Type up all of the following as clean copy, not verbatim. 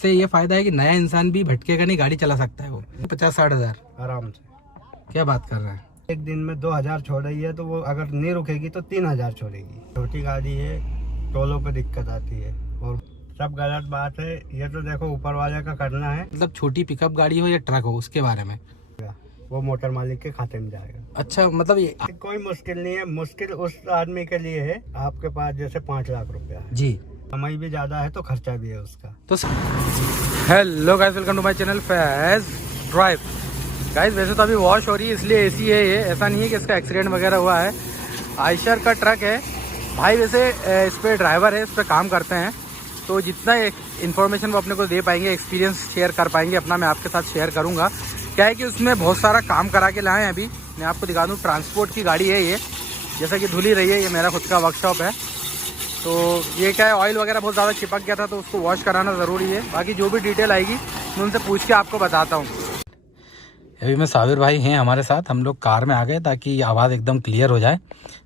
से ये फायदा है कि नया इंसान भी भटकेगा नहीं, गाड़ी चला सकता है वो 50-60 हजार आराम से। क्या बात कर रहा है। एक दिन में 2000 छोड़ रही है तो वो अगर नहीं रुकेगी तो 3000 छोड़ेगी। छोटी गाड़ी है, टोलों पे दिक्कत आती है और सब गलत बात है। ये तो देखो ऊपर वाले का करना है। मतलब छोटी पिकअप गाड़ी हो या ट्रक हो उसके बारे में वो मोटर मालिक के खाते में जाएगा। अच्छा, मतलब ये कोई मुश्किल नहीं है। मुश्किल उस आदमी के लिए है आपके पास जैसे 5 लाख रुपया है जी, कमाई भी ज्यादा है तो खर्चा भी है उसका। तो hello guys, welcome to my channel Faiz Drive. Guys वैसे तो अभी वॉश हो रही है इसलिए एसी है, ये ऐसा नहीं है कि इसका एक्सीडेंट वगैरह हुआ है। आयशर का ट्रक है भाई, वैसे इस पे ड्राइवर है, इस पे काम करते हैं, तो जितना इन्फॉर्मेशन वो अपने को दे पाएंगे, एक्सपीरियंस शेयर कर पाएंगे अपना, मैं आपके साथ शेयर करूँगा। क्या है कि उसमें बहुत सारा काम करा के लाए हैं। अभी मैं आपको दिखा दूँ, ट्रांसपोर्ट की गाड़ी है ये, जैसा कि धुली रही है। ये मेरा खुद का वर्कशॉप है, तो ये क्या है, ऑयल वगैरह बहुत ज़्यादा चिपक गया था तो उसको वॉश कराना ज़रूरी है। बाकी जो भी डिटेल आएगी मैं उनसे पूछ के आपको बताता हूँ। अभी मैं साबिर भाई हैं हमारे साथ, हम लोग कार में आ गए ताकि आवाज़ एकदम क्लियर हो जाए।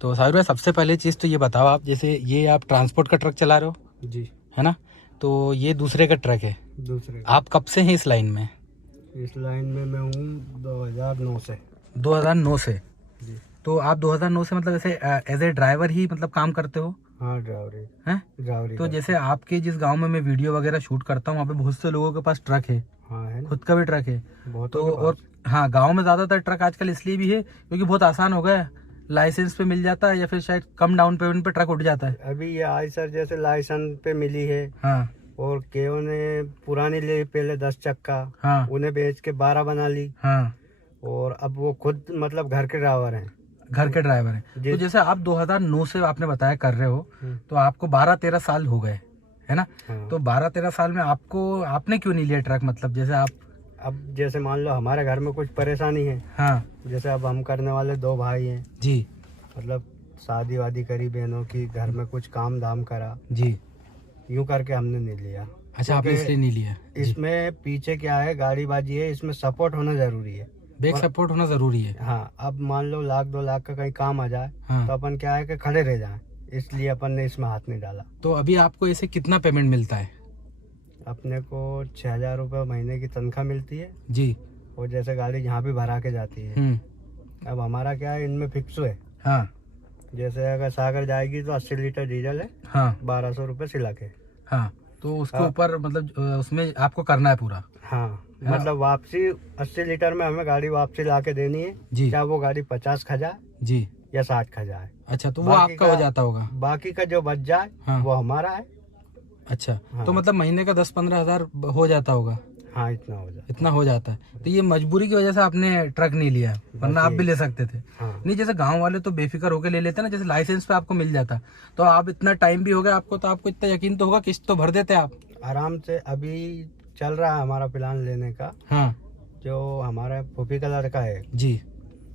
तो साबिर भाई, सबसे पहले चीज़ तो ये बताओ आप, जैसे ये आप ट्रांसपोर्ट का ट्रक चला रहे हो जी, है ना, तो ये दूसरे का ट्रक है। दूसरे आप कब से हैं इस लाइन में? इस लाइन में मैं हूँ 2009 से। 2009 से? जी। तो आप 2009 से मतलब ऐसे एज ए ड्राइवर ही मतलब काम करते हो? हाँ, ड्राइवरी हैं? ड्राइवरी। तो जैसे आपके जिस गांव में मैं वीडियो वगैरह शूट करता हूँ, वहाँ पे बहुत से लोगों के पास ट्रक है, हाँ है ना? खुद का भी ट्रक है। बहुत तो और हाँ, गांव में ज़्यादातर ट्रक आजकल इसलिए भी है क्योंकि बहुत आसान हो गया है, लाइसेंस पे मिल जाता है या फिर शायद कम डाउन पेमेंट पे ट्रक उठ जाता है। अभी ये आयसर जैसे लाइसेंस पे मिली है। हाँ और केओ ने पुरानी ली पहले 10 चक्का, हाँ उन्हें बेच के 12 बना ली। हाँ, और अब वो खुद मतलब घर के ड्राइवर हैं, घर के ड्राइवर हैं। तो जैसे आप 2009 से आपने बताया कर रहे हो, तो आपको 12-13 साल हो गए है ना? हाँ। तो 12-13 साल में आपने क्यों नहीं लिया ट्रक? मतलब जैसे आप, अब जैसे मान लो हमारे घर में कुछ परेशानी है। हाँ जैसे अब हम करने वाले 2 भाई हैं जी मतलब शादी वादी करी बहनों की, घर में कुछ काम धाम करा, जी, यूं करके हमने नहीं लिया। अच्छा आपने इसलिए नहीं लिया? इसमें पीछे क्या है, गाड़ी बाजी है, इसमें सपोर्ट होना जरूरी है, बैक सपोर्ट होना जरूरी है। हाँ। अब मान लो 1-2 लाख का कहीं काम आ जाए, हाँ। तो अपन क्या है कि खड़े रह जाएं, इसलिए अपन ने इसमें हाथ नहीं डाला। तो अभी आपको ऐसे कितना पेमेंट मिलता है? अपने को 6000 रुपये महीने की तनख्वाह मिलती है जी। और जैसे गाड़ी यहाँ भी भरा के जाती है। अब हमारा क्या है, इनमें फिक्स है। हाँ जैसे अगर सागर जाएगी तो 80 लीटर डीजल है, हाँ 1200 रुपये सिला के। हाँ, तो उसके ऊपर मतलब उसमें आपको करना है पूरा? हाँ, मतलब वापसी 80 लीटर में हमें गाड़ी वापसी ला के देनी है जी। चाहे वो गाड़ी 50 खा जाए जी या 60 खा जाए। अच्छा, तो वो आपका हो जाता होगा? बाकी का जो बच जाए हाँ। वो हमारा है। अच्छा हाँ। तो मतलब महीने का 10-15 हजार हो जाता होगा? हाँ, इतना हो जाए। इतना हो जाता है। तो ये मजबूरी की वजह से आपने ट्रक नहीं लिया, वरना आप भी ले सकते थे। हाँ। नहीं, जैसे गांव वाले तो बेफिक्र होकर ले लेते ना, जैसे लाइसेंस पे आपको मिल जाता, तो आप इतना टाइम भी हो गया आपको, तो आपको इतना यकीन तो होगा, किस्त तो भर देते आप आराम से। अभी चल रहा है हमारा प्लान लेने का। हाँ जो हमारा फूफी का लड़का है जी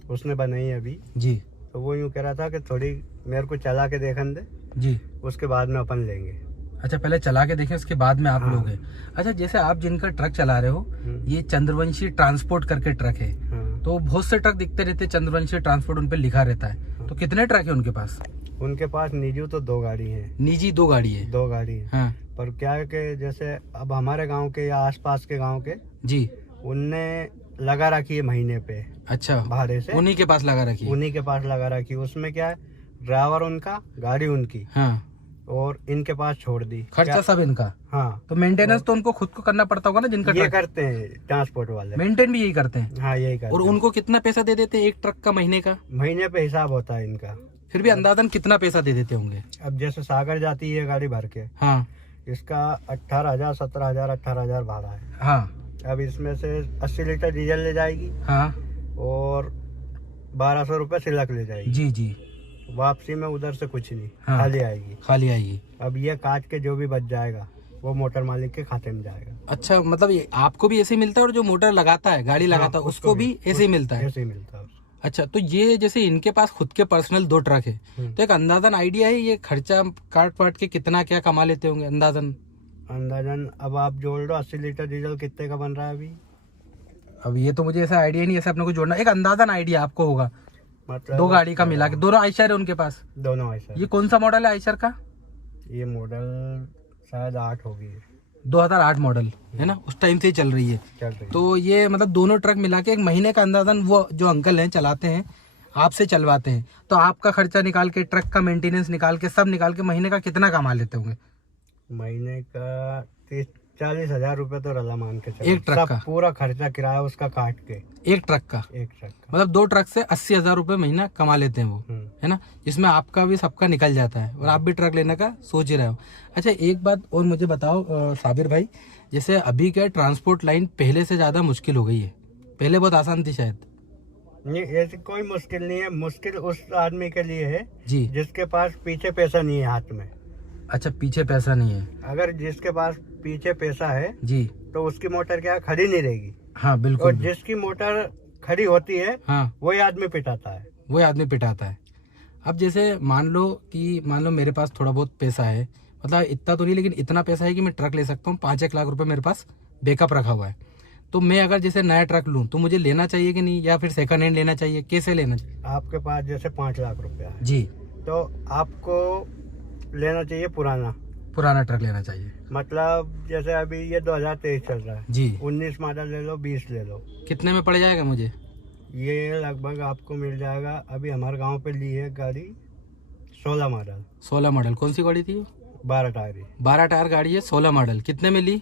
उसने बनाई अभी जी तो वो यूँ कह रहा था कि थोड़ी मेरे को चला के देखने दे, जी। उसके बाद में अपन लेंगे। अच्छा, पहले चला के देखें उसके बाद में आप हाँ। लोगे। अच्छा, जैसे आप जिनका ट्रक चला रहे हो, ये चंद्रवंशी ट्रांसपोर्ट करके ट्रक है, हाँ। तो बहुत से ट्रक दिखते रहते हैं चंद्रवंशी ट्रांसपोर्ट, उन पे लिखा रहता है। तो कितने ट्रक है उनके पास? उनके पास निजी तो 2 गाड़ी है। निजी 2 गाड़ी है? 2 गाड़ी है। हाँ पर क्या है कि जैसे अब हमारे गांव के या आसपास के गांव के जी, उनने लगा रखी है महीने पे। अच्छा, भाड़े से उन्हीं के पास लगा रखी है? उन्हीं के पास लगा रखी। उसमें क्या है, ड्राइवर उनका, गाड़ी उनकी, हाँ, और इनके पास छोड़ दी। खर्चा सब इनका? हाँ। तो मेंटेनेंस तो उनको खुद को करना पड़ता होगा ना, जिनका ये ट्रक करते हैं ट्रांसपोर्ट वाले, मेंटेन भी यही करते हैं? हाँ यही करते और हैं। उनको कितना पैसा दे देते हैं एक ट्रक का महीने का? महीने पे हिसाब होता है इनका। फिर भी अंदाजन कितना पैसा दे देते होंगे? अब जैसे सागर जाती है गाड़ी भर के, हाँ इसका 18,000, 17,000, 18,000 भाड़ा है। हाँ अब इसमें से 80 लीटर डीजल ले जाएगी हाँ और 1200 रुपये सिलक ले जाएगी। जी जी। वापसी में उधर से कुछ नहीं, हाँ। खाली आएगी। खाली आएगी। अब ये काट के जो भी बच जाएगा वो मोटर मालिक के खाते में जाएगा। अच्छा, मतलब ये आपको भी ऐसे ही मिलता है, और जो मोटर लगाता है, गाड़ी लगाता है, उसको भी ऐसे ही मिलता है? ऐसे ही मिलता है। अच्छा, तो ये जैसे इनके पास खुद के पर्सनल 2 ट्रक है, तो एक अंदाजन आइडिया है ये खर्चा काट पाट के कितना क्या कमा लेते होंगे अंदाजन? अंदाजन अब आप जोड़ लो 80 लीटर डीजल कितने का बन रहा है अभी। अब ये तो मुझे ऐसा आइडिया नहीं, ऐसे अपने को जोड़ना, एक अंदाजन आइडिया आपको होगा, मतलब 2 गाड़ी का मिला के। दोनों आयशर है उनके पास? दोनों ऐसा। ये कौन सा मॉडल है आयशर का? ये मॉडल शायद 8 होगी। 2008 मॉडल है ना, उस टाइम से ही चल रही है। चल रही है। तो ये मतलब दोनों ट्रक मिला के एक महीने का अंदाजन वो जो अंकल हैं चलाते हैं, आपसे चलवाते हैं, तो आपका खर्चा निकाल के, ट्रक का मेंटेनेंस निकाल के, सब निकाल के महीने का कितना कमा लेते होंगे? महीने का 30-40 हजार रुपए तो रला मान के चलो। एक ट्रक सब का? पूरा खर्चा किराया उसका काट के। एक ट्रक का? एक ट्रक का मतलब 2 ट्रक से 80,000 रुपये महीना कमा लेते हैं वो, है ना, जिसमें आपका भी सबका निकल जाता है और आप भी ट्रक लेने का सोच ही रहे हो। अच्छा, एक बात और मुझे बताओ साबिर भाई, जैसे अभी क्या ट्रांसपोर्ट लाइन पहले से ज़्यादा मुश्किल हो गई है, पहले बहुत आसान थी शायद। नहीं, ऐसी कोई मुश्किल नहीं है। मुश्किल उस आदमी के लिए है जी। जिसके पास पीछे पैसा नहीं है हाथ में। अच्छा, पीछे पैसा नहीं है। अगर जिसके पास पीछे पैसा है जी। तो उसकी मोटर क्या खड़ी नहीं रहेगी। हाँ और बिल्कुल। जिसकी मोटर खड़ी होती है हाँ, वही आदमी पिटाता है। वही आदमी पिटाता है। अब जैसे मान लो मेरे पास थोड़ा बहुत पैसा है, मतलब इतना तो नहीं लेकिन इतना पैसा है कि मैं ट्रक ले सकता हूँ, 5-1 लाख रुपए मेरे पास बैकअप रखा हुआ है। तो मैं अगर जैसे नया ट्रक लूँ तो मुझे लेना चाहिए कि नहीं, या फिर सेकंड हैंड लेना चाहिए, कैसे लेना चाहिए? आपके पास जैसे 5 लाख रुपया है जी। तो आपको लेना चाहिए पुराना ट्रक लेना चाहिए। मतलब जैसे अभी ये 2023 चल रहा है। जी। 19 मॉडल ले लो, 20 ले लो। कितने में पड़ जाएगा मुझे? ये लगभग आपको मिल जाएगा। अभी हमारे गांव पे ली है गाड़ी 16 मॉडल। 16 मॉडल? कौन सी गाड़ी थी वो? 12 टायरी। 12 टायर गाड़ी है, 16 मॉडल। कितने में ली?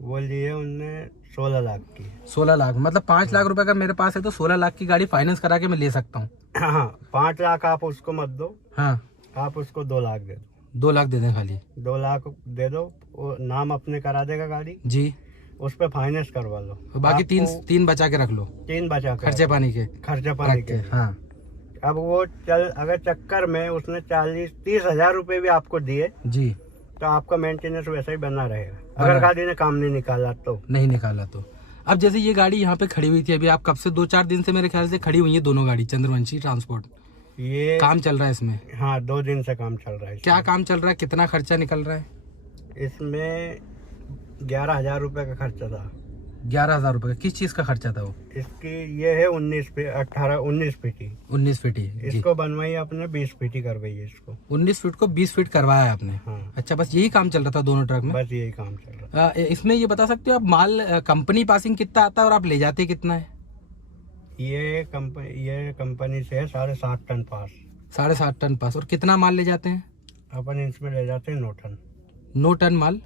वो ली है उनने 16 लाख की। 16 लाख? मतलब 5 लाख रुपए का मेरे पास है तो 16 लाख की गाड़ी फाइनेंस करा के मैं ले सकता हूँ? हाँ, 5 लाख आप उसको मत दो। हाँ, आप उसको 2 लाख दे दो। 2 लाख दे दें खाली? 2 लाख दे दो, वो नाम अपने करा देगा गाड़ी, जी। उस पे फाइनेंस करवा लो। और बाकी तीन बचा के रख लो, 3 बचा कर खर्चे पानी के खर्चा पानी रख के। के। हाँ अब वो अगर चक्कर में उसने 40-30 हजार रुपए भी आपको दिए जी, तो आपका मेंटेनेंस वैसा ही बना रहेगा। अगर गाड़ी ने काम नहीं निकाला तो। नहीं निकाला तो। अब जैसे ये गाड़ी यहाँ पे खड़ी हुई थी, अभी आप कब से, 2-4 दिन से मेरे ख्याल से खड़ी हुई है दोनों गाड़ी, चंद्रवंशी ट्रांसपोर्ट। ये काम चल रहा है इसमें? हाँ, 2 दिन से काम चल रहा है। क्या काम चल रहा है? कितना खर्चा निकल रहा है इसमें? 11,000 रुपए का खर्चा था। 11,000 रुपए का? किस चीज का खर्चा था वो? इसकी ये है 19 फीटी। 19 फीट ही? इसको बनवाई आपने 20 फीटी करवाई है इसको। 19 फीट को 20 फीट करवाया है आपने? हाँ। अच्छा, बस यही काम चल रहा था दोनों ट्रक में? बस यही काम चल रहा है। इसमें ये बता सकते हो आप माल कंपनी पासिंग कितना आता है और आप ले जाते कितना है? ये कंपनी से है 7.5 टन पास। 7.5 टन पास। और कितना माल ले जाते हैं? अपन इसमें ले जाते हैं 9 टन। 9 टन माल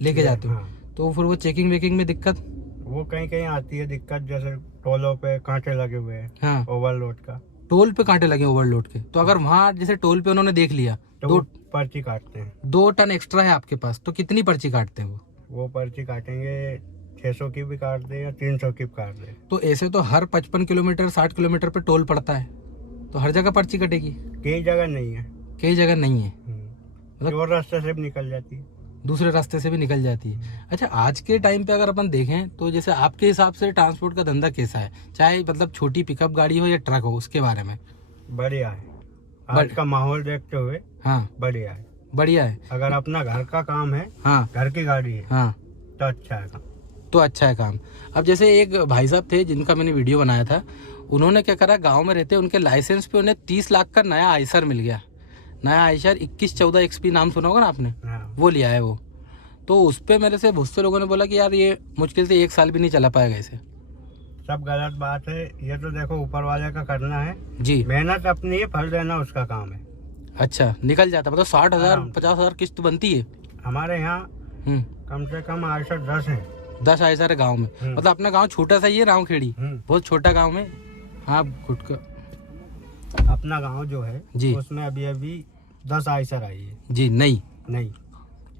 लेके जाते हो? हाँ। तो फिर वो चेकिंग वेकिंग में दिक्कत? वो कहीं कहीं आती है दिक्कत, जैसे टोलों पे कांटे लगे हुए हैं। हाँ, ओवरलोड का। टोल पे कांटे लगे ओवरलोड के, तो अगर वहाँ जैसे टोल पे उन्होंने देख लिया तो वो पर्ची काटते हैं। 2 टन एक्स्ट्रा है आपके पास, तो कितनी पर्ची काटते हैं वो पर्ची काटेंगे 600 की भी काट दे या 300 की भी काट दे। तो ऐसे तो हर 55 किलोमीटर 60 किलोमीटर पे टोल पड़ता है, तो हर जगह पर्ची कटेगी? कई जगह नहीं है। कई जगह नहीं है, और रास्ते से भी निकल जाती है, दूसरे रास्ते से भी निकल जाती है। अच्छा, आज के टाइम पे अगर अपन देखें तो जैसे आपके हिसाब से ट्रांसपोर्ट का धंधा कैसा है, चाहे मतलब छोटी पिकअप गाड़ी हो या ट्रक हो, उसके बारे में? बढ़िया है। आज का माहौल देखते हुए हाँ, बढ़िया है। बढ़िया है। अगर अपना घर का काम है, हाँ, घर की गाड़ी है, हाँ, तो अच्छा है काम। तो अच्छा है काम। अब जैसे एक भाई साहब थे जिनका मैंने वीडियो बनाया था, उन्होंने क्या करा, गांव में रहते उनके लाइसेंस पे उन्हें 30 लाख का नया आइसर मिल गया। नया आइसर 2114 XP नाम सुना होगा ना आपने? हाँ। वो लिया है वो। तो उस पे मेरे से बहुत से लोगों ने बोला कि यार ये मुश्किल से 1 साल भी नहीं चला पाएगा इसे। सब गलत बात है। ये तो देखो ऊपर वाले का करना है जी। मेहनत अपनी है, फल देना उसका काम है। अच्छा, निकल जाता मतलब 60,000 50,000 किस्त बनती है? हमारे यहाँ कम से कम आइसर 10 है। 10 आइसर है गाँव में? मतलब अपना गाँव छोटा सा ही है, राव खेड़ी बहुत छोटा गाँव में। हाँ, गुटका अपना गांव जो है जी, उसमें अभी 10 आइसर आई है जी। नहीं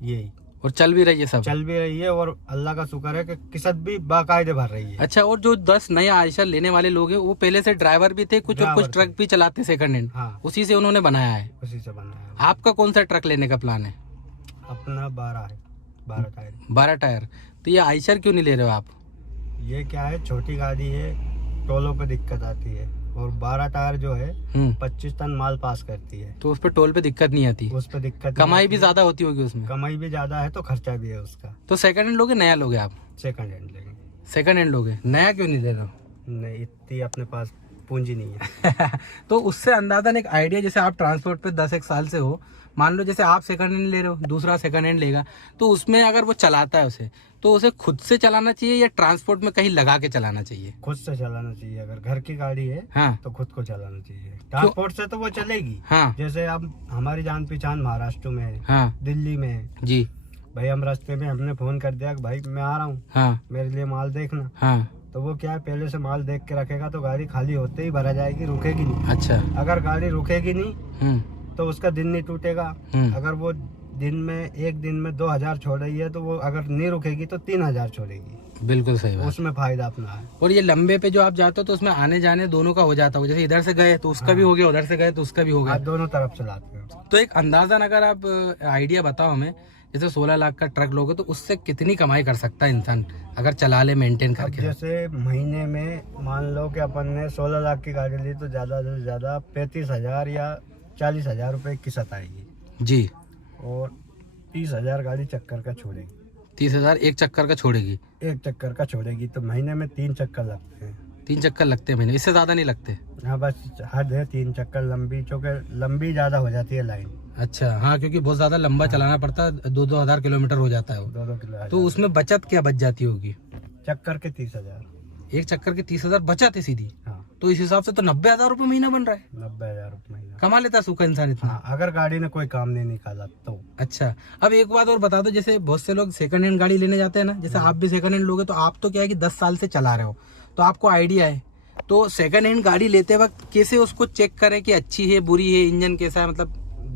यही, और चल भी रही है, सब चल भी रही है और अल्लाह का शुक्र है कि किस्त भी बाकायदे भर रही है। अच्छा, और जो 10 नया आइसर लेने वाले लोग हैं वो पहले से ड्राइवर भी थे कुछ, और कुछ ट्रक भी चलाते सेकंड हैंड। हाँ, उसी से उन्होंने बनाया है? उसी से बनाया है। आपका कौन सा ट्रक लेने का प्लान है? अपना 12 है, 12 टायर। 12 टायर? तो ये आइसर क्यों नहीं ले रहे हो आप? ये क्या है, छोटी गाड़ी है, टोलों पे दिक्कत आती है। और 12 टायर जो है 25 टन माल पास करती है, तो उस पे टोल पे दिक्कत नहीं आती? उस पे दिक्कत कमाई भी ज्यादा होती होगी उसमें? कमाई भी ज्यादा है तो खर्चा भी है उसका। तो सेकंड हैंड लोगे नया लोगे आप? सेकंड हैंड लेंगे। सेकंड हैंड लोगे, नया क्यों नहीं ले रहे हो? नहीं, इतनी अपने पास पूंजी नहीं है। तो उससे अंदाजन एक आइडिया, जैसे आप ट्रांसपोर्ट पे 10 एक साल से हो, मान लो जैसे आप सेकंड हैंड ले रहे हो, दूसरा सेकंड हैंड लेगा, तो उसमें अगर वो चलाता है उसे, तो उसे खुद से चलाना चाहिए या ट्रांसपोर्ट में कहीं लगा के चलाना चाहिए? खुद से चलाना चाहिए। अगर घर की गाड़ी है हाँ तो खुद को चलाना चाहिए। ट्रांसपोर्ट से तो वो चलेगी। हाँ जैसे अब हमारी जान पहचान महाराष्ट्र में है, हाँ दिल्ली में है, जी भाई हम रास्ते में हमने फोन कर दिया कि भाई मैं आ रहा हूँ, हाँ मेरे लिए माल देखना, हाँ तो वो क्या है, पहले से माल देख के रखेगा तो गाड़ी खाली होते ही भरा जाएगी, रुकेगी नहीं। अच्छा अगर गाड़ी रुकेगी नहीं तो उसका दिन नहीं टूटेगा। अगर वो दिन में एक दिन में 2000 छोड़ रही है तो वो अगर नहीं रुकेगी तो 3000 छोड़ेगी। बिल्कुल सही बात। उसमें फायदा अपना है। और ये लंबे पे जो आप जाते हो तो उसमें आने जाने दोनों का हो जाता हो, जैसे इधर से गए तो उसका भी हो गया, उधर से गए तो उसका भी हो गया, आप दोनों तरफ चलाते हो। तो एक अंदाजन अगर आप आइडिया बताओ हमें, जैसे 16 लाख का ट्रक लोगे तो उससे कितनी कमाई कर सकता है इंसान अगर चला ले मेंटेन करके? जैसे महीने में मान लो कि अपन ने 16 लाख की गाड़ी ली तो ज्यादा से ज्यादा 35,000 या 40,000 रुपए की किस्त आएगी जी, और 30,000 गाड़ी चक्कर का छोड़ेगी। 30,000 एक चक्कर का छोड़ेगी? एक चक्कर का छोड़ेगी तो महीने में 3 चक्कर लगते हैं। 3 चक्कर लगते हैं महीने, इससे ज्यादा नहीं लगते? हाँ बस हद है 3 चक्कर लंबी, चूँकि लंबी ज्यादा हो जाती है लाइन। अच्छा हाँ, क्योंकि बहुत ज्यादा लंबा चलाना पड़ता है, 2-2 हजार किलोमीटर हो जाता है वो। 2-2 किलो। तो उसमें बचत क्या बच जाती होगी? चक्कर के 30,000। एक चक्कर के 30,000 बचत है सीधी? हाँ तो इस हिसाब से तो 90,000 रुपये महीना बन रहा है। 90,000 रुपये महीना कमा लेता है सूखा इंसान इतना? हाँ, अगर गाड़ी ने कोई काम नहीं निकाला तो। अच्छा, अब एक बात और बता दो, जैसे बहुत से लोग सेकंड हैंड गाड़ी लेने जाते हैं ना, जैसे आप भी सेकंड हैंड लोगे, तो आप तो क्या है कि 10 साल से चला रहे हो तो आपको आइडिया है, तो सेकंड हैंड गाड़ी लेते वक्त कैसे उसको चेक करें कि अच्छी है बुरी है, इंजन कैसा है, मतलब?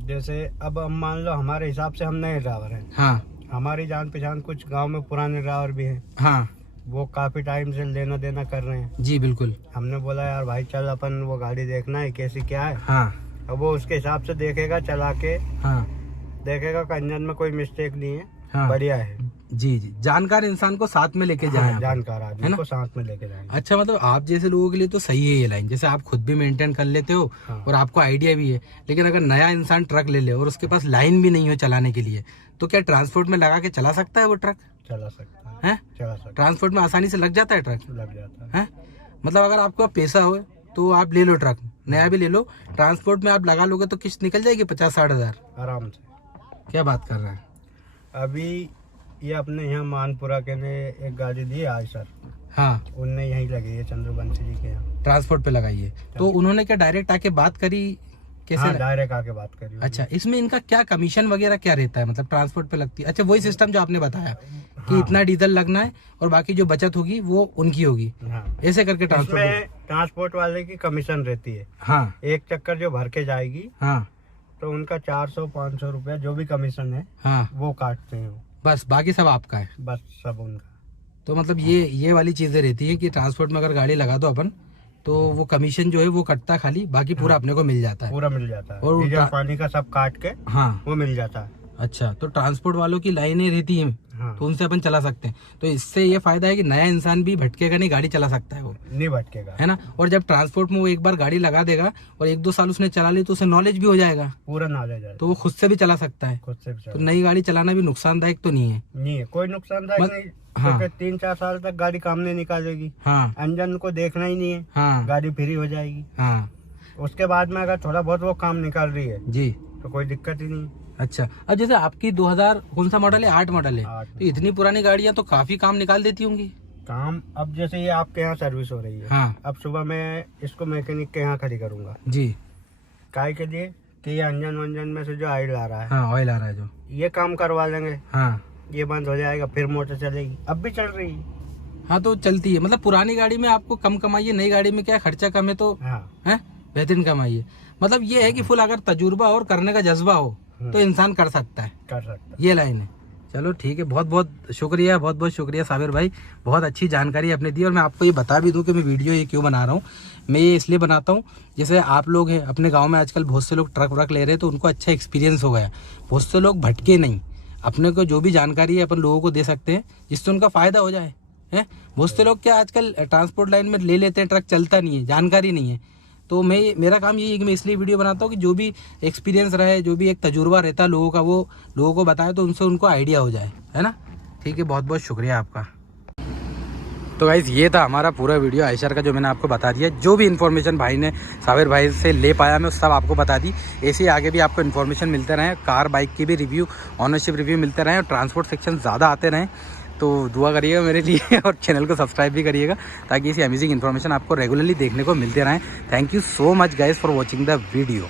जैसे अब हम मान लो हमारे हिसाब से हम नए ड्राइवर हैं, हाँ हमारी जान पहचान कुछ गांव में पुराने ड्राइवर भी हैं, हाँ वो काफी टाइम से लेना देना कर रहे हैं। जी बिल्कुल। हमने बोला यार भाई चल अपन वो गाड़ी देखना है कैसी क्या है। हाँ अब वो उसके हिसाब से देखेगा, चला के हाँ देखेगा कि इंजन में कोई मिस्टेक नहीं है, हाँ बढ़िया है। जी जी, जानकार इंसान को साथ में लेके जाए हाँ, आप। जानकार है आदमी ना? को साथ में लेके जाएंगे। अच्छा, मतलब आप जैसे लोगों के लिए तो सही है ये लाइन, जैसे आप खुद भी मेंटेन कर लेते हो हाँ। और आपको आइडिया भी है, लेकिन अगर नया इंसान ट्रक ले ले और उसके पास लाइन भी नहीं हो चलाने के लिए, तो क्या ट्रांसपोर्ट में लगा के चला सकता है वो ट्रक? चला सकता है? चला सकता ट्रांसपोर्ट में आसानी से लग जाता है ट्रक? लग जाता है। है? मतलब अगर आपका पैसा हो तो आप ले लो ट्रक, नया भी ले लो, ट्रांसपोर्ट में आप लगा लोगे तो किस्त निकल जाएगी 50-60 हजार। आराम से। क्या बात कर रहे हैं? अभी ये अपने यहाँ मानपुरा के ने एक गाड़ी दी आज सर, हाँ उनने यहीं लगी है चंद्रवंशी जी के यहाँ, ट्रांसपोर्ट पे लगाइए, तो उन्होंने क्या डायरेक्ट आके बात करी कैसे? हाँ डायरेक्ट आके बात करी। अच्छा, इसमें इनका क्या कमीशन वगैरह क्या रहता है, मतलब ट्रांसपोर्ट पे लगती है? अच्छा, वही सिस्टम जो आपने बताया कि इतना डीजल लगना है और बाकी जो बचत होगी वो उनकी होगी, हाँ ऐसे करके ट्रांसपोर्ट? ट्रांसपोर्ट वाले की कमीशन रहती है। हाँ एक चक्कर जो भर के जाएगी हाँ तो उनका 400-500 रुपया जो भी कमीशन है हाँ, वो काटते हैं वो। बस बाकी सब आपका है? बस सब उनका। तो मतलब ये वाली चीजें रहती है कि ट्रांसपोर्ट में अगर गाड़ी लगा दो अपन तो वो कमीशन जो है वो कटता खाली, बाकी पूरा अपने को मिल जाता है। पूरा मिल जाता है, और डीजल पानी का सब काट के हाँ वो मिल जाता है। अच्छा, तो ट्रांसपोर्ट वालों की लाइनें रहती हैं हाँ तो उनसे अपन चला सकते हैं, तो इससे ये फायदा है कि नया इंसान भी भटकेगा नहीं, गाड़ी चला सकता है वो, नहीं भटकेगा, है ना? और जब ट्रांसपोर्ट में वो एक बार गाड़ी लगा देगा और 1-2 साल उसने चला ली तो उसे नॉलेज भी हो जाएगा, पूरा नॉलेज है, तो वो खुद से भी चला सकता है। खुद से भी तो चला। नई गाड़ी चलाना भी नुकसानदायक तो नहीं है? नहीं है, कोई नुकसानदायक नहीं। हाँ। क्योंकि 3-4 साल तक गाड़ी काम नहीं निकालेगी, हाँ इंजन को देखना ही नहीं है, हाँ गाड़ी फ्री हो जाएगी। हाँ उसके बाद में अगर थोड़ा बहुत वो काम निकाल रही है जी, तो कोई दिक्कत ही नहीं। अच्छा, अब जैसे आपकी 2000 कौन सा मॉडल है? 8 मॉडल है, 8। तो इतनी पुरानी गाड़ियां तो काफी काम निकाल देती होंगी। काम अब जैसे ये आपके यहाँ सर्विस हो रही है, हाँ अब सुबह मैं इसको मैकेनिक के यहाँ खड़ी करूंगा, जी, काय के लिए कि ये इंजन वंजन में से जो ऑयल आ रहा है हाँ ऑयल आ रहा है जो, ये काम करवा लेंगे, हाँ ये बंद हो जाएगा, फिर मोटर चलेगी। अब भी चल रही है। हाँ, तो चलती है, मतलब पुरानी गाड़ी में आपको कम कमाई है, नई गाड़ी में क्या है, खर्चा कम है तो हाँ है बेहतरीन कमाई है। मतलब ये है कि फुल अगर तजुर्बा और करने का जज्बा हो तो इंसान कर सकता है, कर सकता ये लाइन है। चलो ठीक है, बहुत बहुत शुक्रिया, बहुत बहुत शुक्रिया साबिर भाई, बहुत अच्छी जानकारी आपने दी। और मैं आपको ये बता भी दूं कि मैं वीडियो ये क्यों बना रहा हूँ। मैं ये इसलिए बनाता हूँ, जैसे आप लोग हैं अपने गांव में आजकल बहुत से लोग ट्रक व्रक ले रहे हैं तो उनको अच्छा एक्सपीरियंस हो गया, बहुत से लोग भटके नहीं, अपने को जो भी जानकारी है अपन लोगों को दे सकते हैं जिससे उनका फायदा हो जाए, है? बहुत से लोग क्या आजकल ट्रांसपोर्ट लाइन में ले लेते हैं, ट्रक चलता नहीं है, जानकारी नहीं है। तो मेरा काम यही है कि मैं इसलिए वीडियो बनाता हूँ कि जो भी एक्सपीरियंस रहे, जो भी एक तजुर्बा रहता है लोगों का, वो लोगों को बताए तो उनसे उनको आइडिया हो जाए, है ना? ठीक है, बहुत बहुत शुक्रिया आपका। तो तो गाइज़ ये था हमारा पूरा वीडियो आयशर का, जो मैंने आपको बता दिया। जो भी इन्फॉर्मेशन भाई ने साबिर भाई से ले पाया मैं सब आपको बता दी। ऐसे ही आगे भी आपको इन्फॉर्मेशन मिलते रहें, कार बाइक की भी रिव्यू, ऑनरशिप रिव्यू मिलते रहें, और ट्रांसपोर्ट सेक्शन ज़्यादा आते रहें। तो दुआ करिएगा मेरे लिए और चैनल को सब्सक्राइब भी करिएगा, ताकि ऐसी अमेजिंग इन्फॉर्मेशन आपको रेगुलरली देखने को मिलते रहें। Thank you so much guys for watching the video.